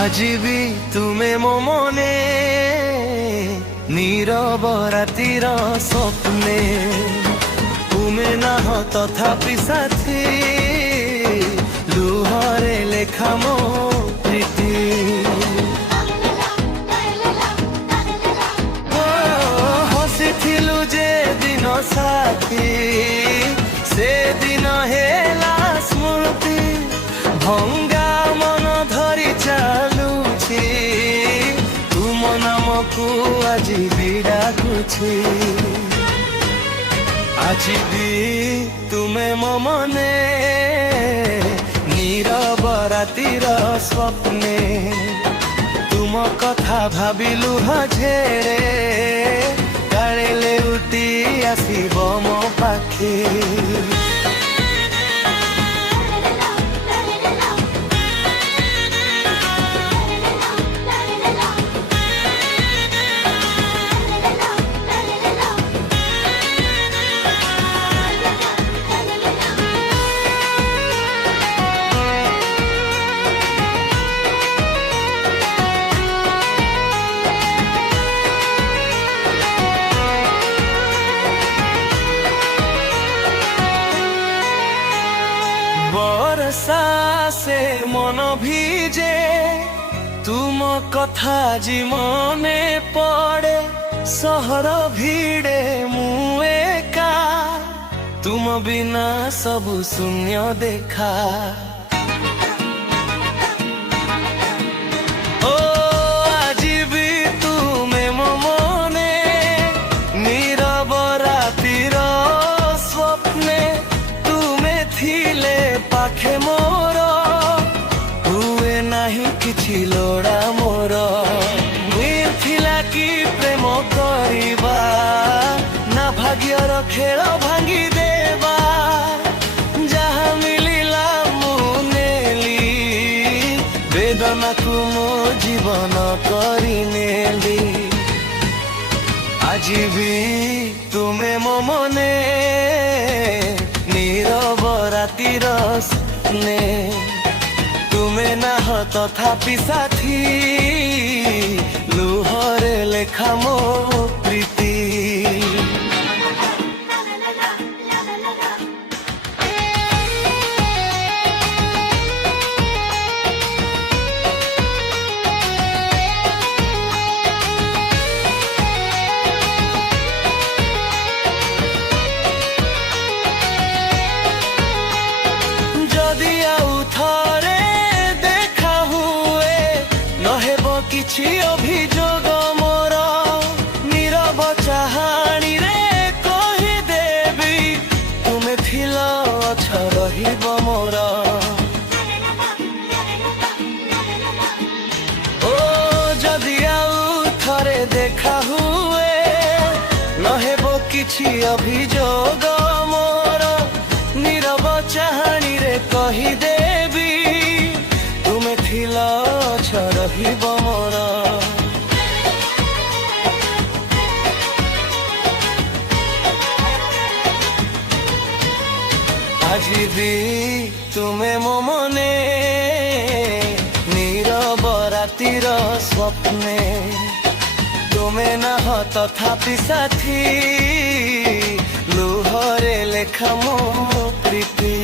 আজি বি তুমে মো মনে নীরব রাতির স্বপ্নে তুমে নাহ তথাপি সাথী লুহরে লেখা মো প্রীতি হসিথিলু যে দিন সাথী সে দিন হেলা স্মৃতি ভঙ্গা মন ধরি চালুছি তুম নামকু আজি বি ডাকুছি আজি বি তুমে মো মনে নীরব রাতির স্বপ্নে তুম কথা ভাবিলু হঝেরে কাଳେ লেউটি আসিব মো পাখে বর্ষা সে মন ভিজে তুম কথা জি মনে পড়ে সহর ভিড়ে মু একা তুম বিনা সবু শূন্য দেখা ও আজি বি তুমে মো মনে নীরব রাতির স্বপ্নে তুমে থিলে পাখে মোর হুয়ে নাহি কিছু লোড়া মোর মিথিলা কি প্রেম করিবা না ভাগ্যর খেল ভাঙ্গি দেবা যাহা মিলিলা মু নেলি বেদনাকু মো জীবন করি নেলি আজি বি তুমে মো মনে নীরব রাতির স্বপ্নে তুমে নাহ তথাপি সাথী লুহরে লেখা মো প্রীতি যদি আউ থরে দেখা হুয়ে নহেব কিছু অভিযোগ মোর নীরব চাহানি রে কহি দেবি তুমে থিল অছ রহিব মোর ও যদি আউ থরে দেখা হুয়ে নহেব কিছু অভিযোগ মোর নীরব চাহানি রে কহি দেবি তুমে থিল অছ রহিব মোর আজি বি তুমে মো মনে নীরব রাতির স্বপ্নে তুমে নাহ তথাপি সাথী লুহরে লেখা মো প্রীতি।